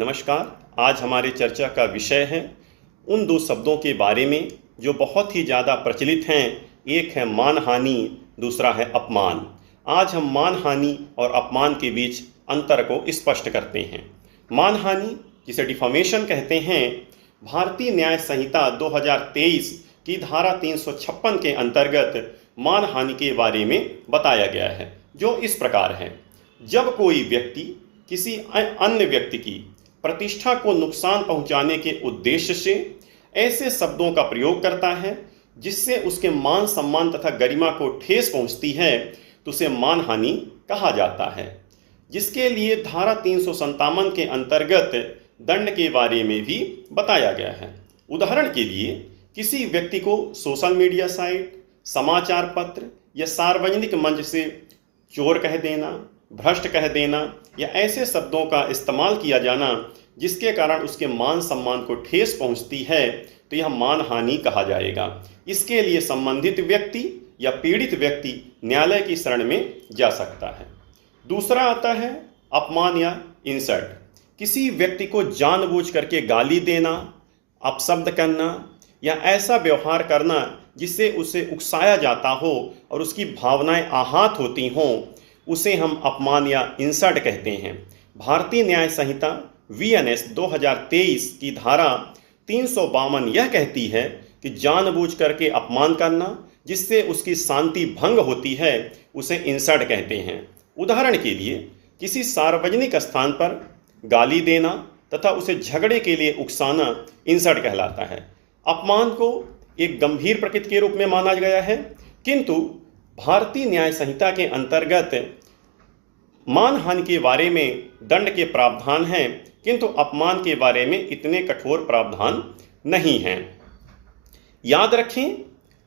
नमस्कार। आज हमारी चर्चा का विषय है उन दो शब्दों के बारे में जो बहुत ही ज़्यादा प्रचलित हैं। एक है मानहानि, दूसरा है अपमान। आज हम मानहानि और अपमान के बीच अंतर को स्पष्ट करते हैं। मानहानि, जिसे डिफॉमेशन कहते हैं, भारतीय न्याय संहिता 2023 की धारा 356 के अंतर्गत मानहानि के बारे में बताया गया है, जो इस प्रकार है। जब कोई व्यक्ति किसी अन्य व्यक्ति की प्रतिष्ठा को नुकसान पहुंचाने के उद्देश्य से ऐसे शब्दों का प्रयोग करता है जिससे उसके मान सम्मान तथा गरिमा को ठेस पहुंचती है, तो उसे मानहानि कहा जाता है, जिसके लिए धारा 357 के अंतर्गत दंड के बारे में भी बताया गया है। उदाहरण के लिए, किसी व्यक्ति को सोशल मीडिया साइट, समाचार पत्र या सार्वजनिक मंच से चोर कह देना, भ्रष्ट कह देना या ऐसे शब्दों का इस्तेमाल किया जाना जिसके कारण उसके मान सम्मान को ठेस पहुंचती है, तो यह मानहानि कहा जाएगा। इसके लिए संबंधित व्यक्ति या पीड़ित व्यक्ति न्यायालय की शरण में जा सकता है। दूसरा आता है अपमान या इंसल्ट। किसी व्यक्ति को जानबूझ करके गाली देना, अपशब्द करना या ऐसा व्यवहार करना जिससे उसे उकसाया जाता हो और उसकी भावनाएं आहत होती हों, उसे हम अपमान या इंसल्ट कहते हैं। भारतीय न्याय संहिता VNS 2023 की धारा 352 यह कहती है कि जानबूझ करके अपमान करना जिससे उसकी शांति भंग होती है, उसे इंसल्ट कहते हैं। उदाहरण के लिए, किसी सार्वजनिक स्थान पर गाली देना तथा उसे झगड़े के लिए उकसाना इंसल्ट कहलाता है। अपमान को एक गंभीर प्रकृति के रूप में माना गया है, किंतु भारतीय न्याय संहिता के अंतर्गत मानहानि के बारे में दंड के प्रावधान हैं, किंतु अपमान के बारे में इतने कठोर प्रावधान नहीं हैं। याद रखें,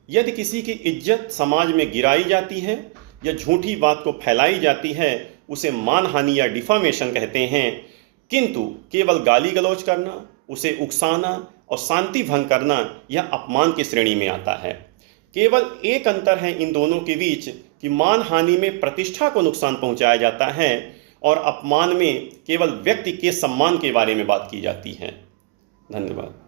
यदि किसी की इज्जत समाज में गिराई जाती है या झूठी बात को फैलाई जाती है, उसे मानहानि या डिफामेशन कहते हैं। किंतु केवल गाली गलौज करना, उसे उकसाना और शांति भंग करना यह अपमान की श्रेणी में आता है। केवल एक अंतर है इन दोनों के बीच कि मानहानि में प्रतिष्ठा को नुकसान पहुंचाया जाता है और अपमान में केवल व्यक्ति के सम्मान के बारे में बात की जाती है। धन्यवाद।